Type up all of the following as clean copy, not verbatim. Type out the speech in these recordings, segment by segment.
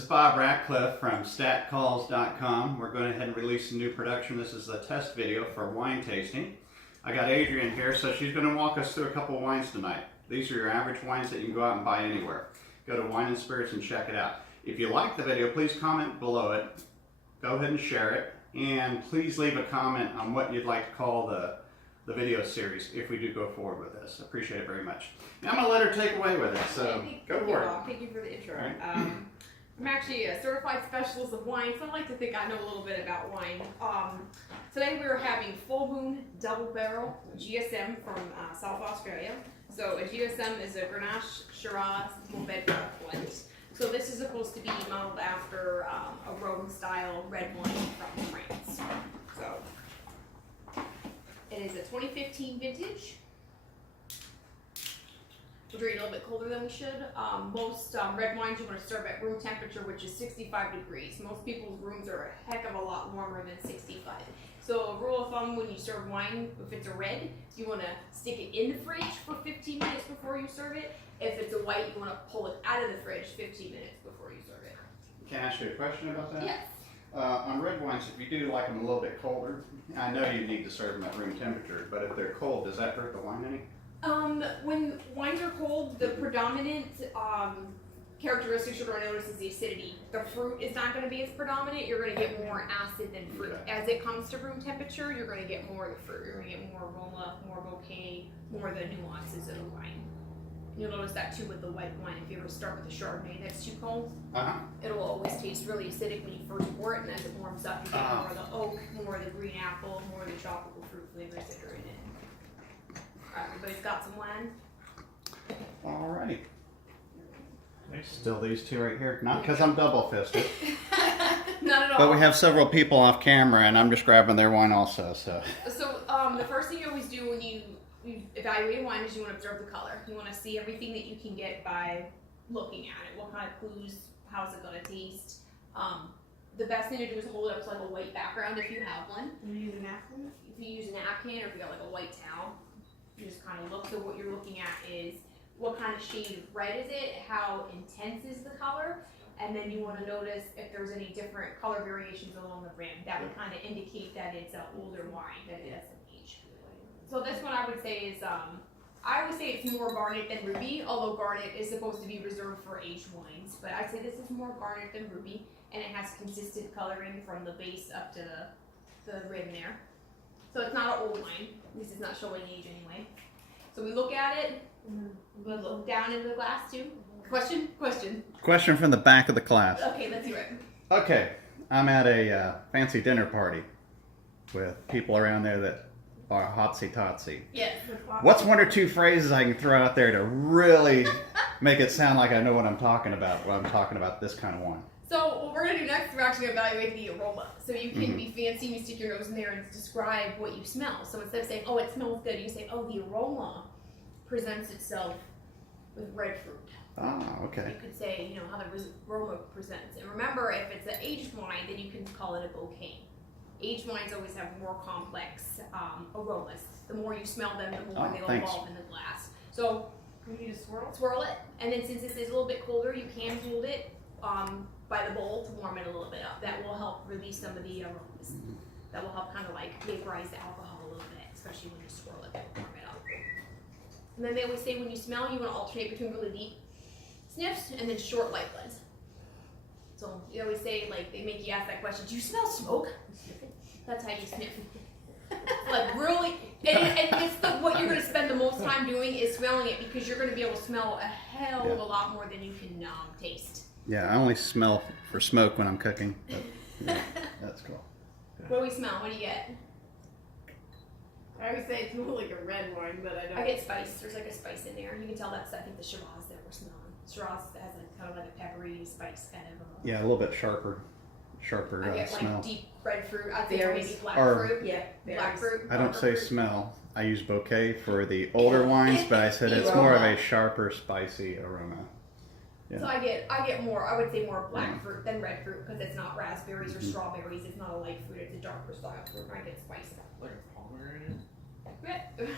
This is Bob Ratcliffe from statcalls.com. We're going ahead and release a new production. This is a test video for wine tasting. I got Adrienne here, so she's going to walk us through a couple of wines tonight. These are your average wines that you can go out and buy anywhere. Go to Wine and Spirits and check it out. If you like the video, please comment below it. Go ahead and share it. And please leave a comment on what you'd like to call the video series if we do go forward with this. I appreciate it very much. Now I'm going to let her take away with it, so go for it. Thank you for the intro. Right. I'm actually a certified specialist of wine, so I like to think I know a little bit about wine. Today we are having Full Moon Double Barrel GSM from South Australia. So a GSM is a Grenache Shiraz Mourvedre blend. So this is supposed to be modeled after a Rhone style red wine from France. So it is a 2015 vintage. We'll drink a little bit colder than we should. Most red wines you want to serve at room temperature, which is 65 degrees. Most people's rooms are a heck of a lot warmer than 65. So a rule of thumb when you serve wine, if it's a red, you want to stick it in the fridge for 15 minutes before you serve it. If it's a white, you want to pull it out of the fridge 15 minutes before you serve it. Can I ask you a question about that? Yes. On red wines, if you do like them a little bit colder, I know you need to serve them at room temperature, but if they're cold, does that hurt the wine any? When wines are cold, the predominant characteristics you're going to notice is the acidity. The fruit is not going to be as predominant. You're going to get more acid than fruit. Okay. As it comes to room temperature, you're going to get more of the fruit. You're going to get more aroma, more bouquet, more of the nuances of the wine. You'll notice that too with the white wine. If you ever start with a Chardonnay that's too cold, it'll always taste really acidic when you first pour it, and as it warms up, you get more of the oak, more of the green apple, more of the tropical fruit flavors that are in it. Alright, everybody's got some wine? Alrighty. Still these two right here. Not because I'm double fisted, Not at all. but we have several people off camera and I'm just grabbing their wine also. So The first thing you always do when you evaluate a wine is you want to observe the color. You want to see everything that you can get by looking at it. What kind of clues, how's it going to taste? The best thing to do is hold it up to like a white background if you have one. You use a napkin? If you use a napkin or if you got like a white towel, you just kind of look. So what you're looking at is what kind of shade of red is it, how intense is the color, and then you want to notice if there's any different color variations along the rim. That would kind of indicate that it's an older wine, that it has some age. So this one I would say is, I would say it's more garnet than ruby, although garnet is supposed to be reserved for aged wines. But I'd say this is more garnet than ruby, and it has consistent coloring from the base up to the rim there. So it's not an old wine. This is not showing age anyway. So we look at it. We look down into the glass too. Question? question from the back of the class. Okay, let's hear it. Okay, I'm at a fancy dinner party with people around there that are hotsy-totsy. Yes. What's one or two phrases I can throw out there to really make it sound like I know what I'm talking about when I'm talking about this kind of wine? So what we're going to do next, we're actually going to evaluate the aroma. So you can be fancy, you stick your nose in there and describe what you smell. So instead of saying, oh, it smells good, you say, oh, the aroma presents itself with red fruit. Ah, okay. You could say, you know, how the aroma presents. And remember, if it's an aged wine, then you can call it a bouquet. Aged wines always have more complex aromas. The more you smell them, the more they'll evolve in the glass. So We need a swirl? swirl it, and then since this is a little bit colder, you can hold it by the bowl to warm it a little bit up. That will help release some of the aromas. That will help kind of like vaporize the alcohol a little bit, especially when you swirl it and warm it up. And then they always say when you smell, you want to alternate between really deep sniffs and then short light blends. So you always say, like, they make you ask that question, do you smell smoke? That's how you sniff. Like really, and it's what you're going to spend the most time doing is smelling it, because you're going to be able to smell a hell of a lot more than you can taste. Yeah, I only smell for smoke when I'm cooking. But, yeah, that's cool. What do we smell? What do you get? I would say it's more like a red wine, but I don't. I get spice. There's like a spice in there. You can tell that's, I think, the Shiraz that we're smelling. Shiraz has like kind of like a peppery spice kind of. Yeah, a little bit sharper I get smell. like deep red fruit. I'd say Berries. maybe black Or- fruit. Yeah, Black fruit. I don't darker say fruit. smell. I use bouquet for the older wines, but I said it's more of Aroma. a sharper, spicy aroma. Yeah. So I get more. I would say more black fruit than red fruit, because it's not raspberries or strawberries. It's not a light fruit. It's a darker style fruit. I get spice. Like a pomegranate?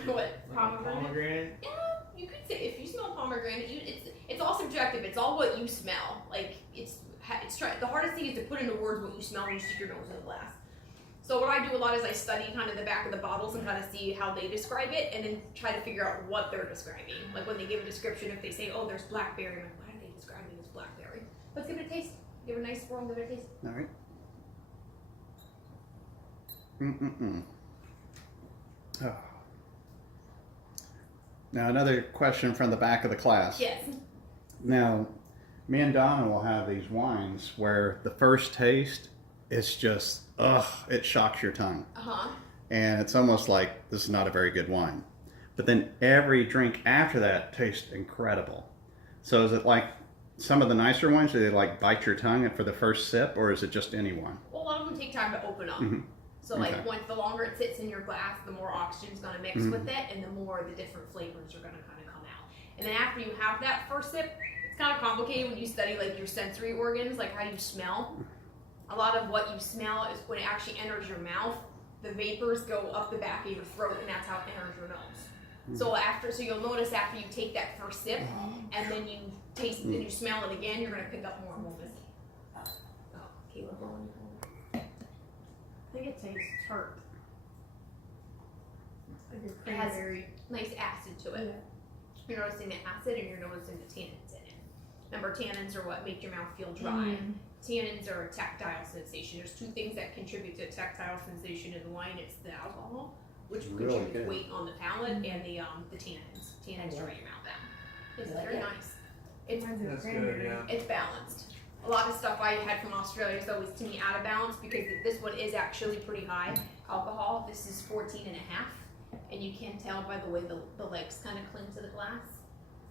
What? Pomegranate? Yeah, you could say if you smell pomegranate, it's all subjective. It's all what you smell. Like, it's the hardest thing is to put into words what you smell when you stick your nose in the glass. So what I do a lot is I study kind of the back of the bottles and kind of see how they describe it, and then try to figure out what they're describing. Like when they give a description, if they say, oh, there's blackberry, I'm like, why are they describing as blackberry? Let's give it a taste. Give it a nice swirl and give it a taste. All right. Oh. Now another question from the back of the class. Yes. Now, me and Donna will have these wines where the first taste is just, it shocks your tongue. Uh-huh. And it's almost like this is not a very good wine. But then every drink after that tastes incredible. So is it like some of the nicer wines, do they like bite your tongue for the first sip, or is it just any one? Well, a lot of them take time to open up. Mm-hmm. So like Okay. once the longer it sits in your glass, the more oxygen's gonna mix Mhm. with it, and the more the different flavors are gonna kind of come out. And then after you have that first sip, it's kind of complicated when you study like your sensory organs, like how you smell. A lot of what you smell is when it actually enters your mouth, the vapors go up the back of your throat, and that's how it enters your nose. So you'll notice after you take that first sip, and then you taste and you smell it again, you're gonna pick up more aromas. Oh, Caleb, go on. I think it tastes tart. Like a It has- cranberry. Nice acid to it. You're noticing the acid and you're noticing the tannins in it. Remember, tannins are what make your mouth feel dry. Tannins are a tactile sensation. There's two things that contribute to a tactile sensation in the wine. It's the alcohol, which Really contributes good. weight on the palate, and the tannins. Tannins dry your mouth out. It's Like very it. nice. It's Reminds me of That's good, cranberry. yeah. it's balanced. A lot of stuff I had from Australia is always to me out of balance because this one is actually pretty high alcohol. This is 14 and a half, and you can tell by the way the legs kind of cling to the glass.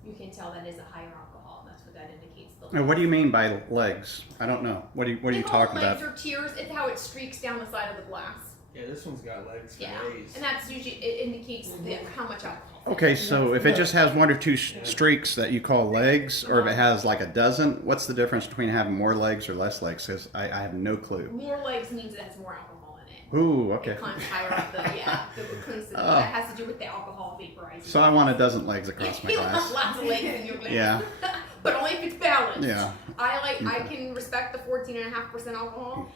You can tell that is a higher alcohol, and that's what that indicates. Now, what do you mean by legs? I don't know. What are you talking about? Legs or tears. It's how it streaks down the side of the glass. Yeah, this one's got legs for Yeah, days. and that's usually it indicates how much alcohol. Okay, so if it just has one or two streaks that you call legs, or if it has like a dozen, what's the difference between having more legs or less legs? Because I have no clue. More legs means it has more alcohol in it. Ooh, okay. It climbs higher up the Oh. that has to do with the alcohol vaporizing. So I want a dozen legs across my You want glass. lots of legs in your glass. Yeah. But only if it's balanced. Yeah. I can respect the 14.5% alcohol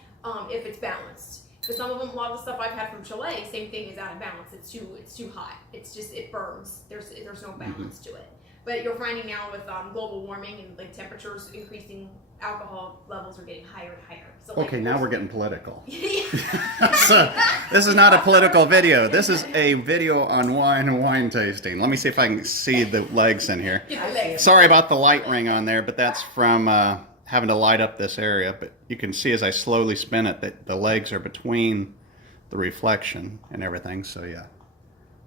if it's balanced. But some of them, a lot of the stuff I've had from Chile, same thing is out of balance. It's too hot. It's just it burns. There's no balance to it. But you're finding now with global warming and like temperatures increasing, alcohol levels are getting higher and higher. So like, Okay, now we're getting political. Yeah. So this is not a political video. This is a video on wine and wine tasting. Let me see if I can see the legs in here. Get the legs. Sorry about the light ring on there, but that's from having to light up this area. But you can see as I slowly spin it that the legs are between the reflection and everything. So yeah,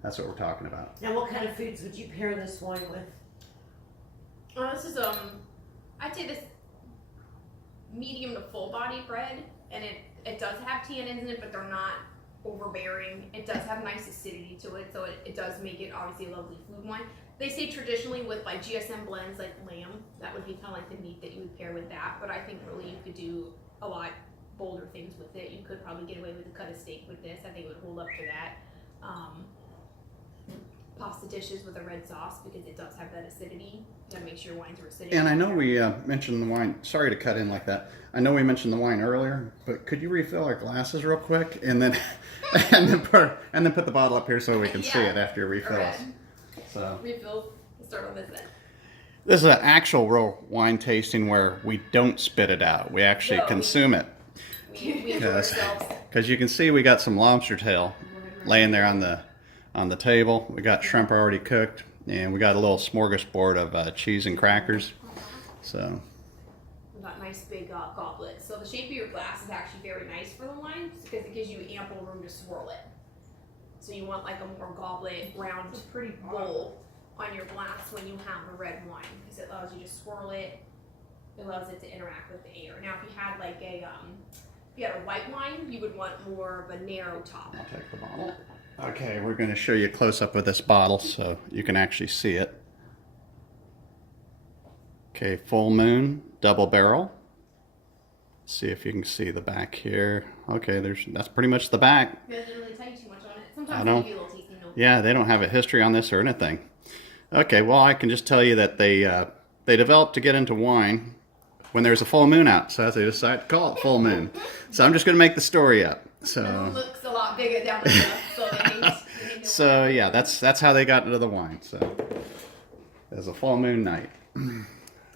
that's what we're talking about. Now, what kind of foods would you pair this wine with? This is I'd say this medium to full body bread, and it does have tannins in it, but they're not overbearing. It does have nice acidity to it, so it does make it obviously a lovely food wine. They say traditionally with like GSM blends like lamb, that would be kind of like the meat that you would pair with that, but I think really you could do a lot bolder things with it. You could probably get away with a cut of steak with this. I think it would hold up to that. Pasta dishes with a red sauce because it does have that acidity. You gotta make sure your wines are acidic. And I know we mentioned the wine. Sorry to cut in like that. I know we mentioned the wine earlier, but could you refill our glasses real quick and then and then put the bottle up here so we can see Yeah. it after your refills? Alright. So Refill. Let's start on this end. this is an actual real wine tasting where we don't spit it out. We actually No, we- consume it. We enjoy Yes. ourselves. Because you can see we got some lobster tail laying there on the table. We got shrimp already cooked, and we got a little smorgasbord of cheese and crackers. So We've got nice big goblets. So the shape of your glass is actually very nice for the wine because it gives you ample room to swirl it. So you want like a more goblet, round, It's pretty bowl on your glass when you have a red wine because it allows you to swirl it. It allows it to interact with the air. Now, if you had like if you had a white wine, you would want more of a narrow top. I'll take the bottle. Okay, we're going to show you a close-up of this bottle so you can actually see it. Okay, Full Moon, double barrel. See if you can see the back here. Okay, that's pretty much the back. It doesn't really tell you too much on it. I Sometimes know. they give you a little tasting note. Yeah, they don't have a history on this or anything. Okay, well, I can just tell you that they developed to get into wine when there's a full moon out. So they decided to call it full moon. So I'm just going to make the story up. The So moon looks a lot bigger down the so they named the so yeah, that's how they got into the wine. So it was a full moon night. And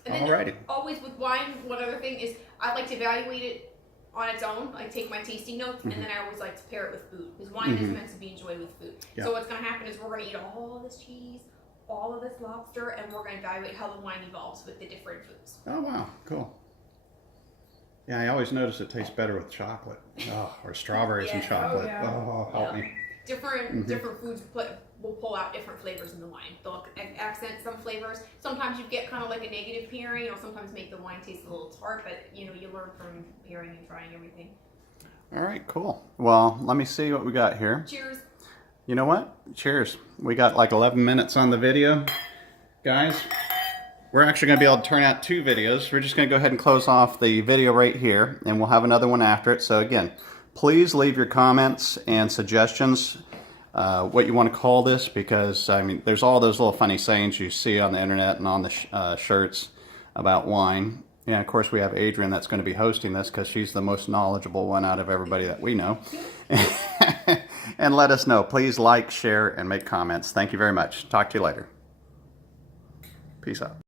then Alrighty. always with wine, one other thing is I like to evaluate it on its own. I take my tasting notes, and then I always like to pair it with food because wine is meant to be enjoyed with food. Yeah. So what's going to happen is we're going to eat all of this cheese, all of this lobster, and we're going to evaluate how the wine evolves with the different foods. Oh wow, cool. Yeah, I always notice it tastes better with chocolate. Oh, or strawberries and Yeah. chocolate. Oh, yeah. Oh, help me. Different foods will pull out different flavors in the wine. They'll accent some flavors. Sometimes you get kind of like a negative pairing, or sometimes make the wine taste a little tart. But you learn from pairing and trying everything. All right, cool. Well, let me see what we got here. Cheers. You know what? Cheers. We got like 11 minutes on the video. Guys, we're actually going to be able to turn out 2 videos. We're just going to go ahead and close off the video right here, and we'll have another one after it. So again, please leave your comments and suggestions, what you want to call this, because I mean, there's all those little funny sayings you see on the internet and on the shirts about wine. And of course, we have Adrian that's going to be hosting this because she's the most knowledgeable one out of everybody that we know. And let us know. Please like, share, and make comments. Thank you very much. Talk to you later. Peace out.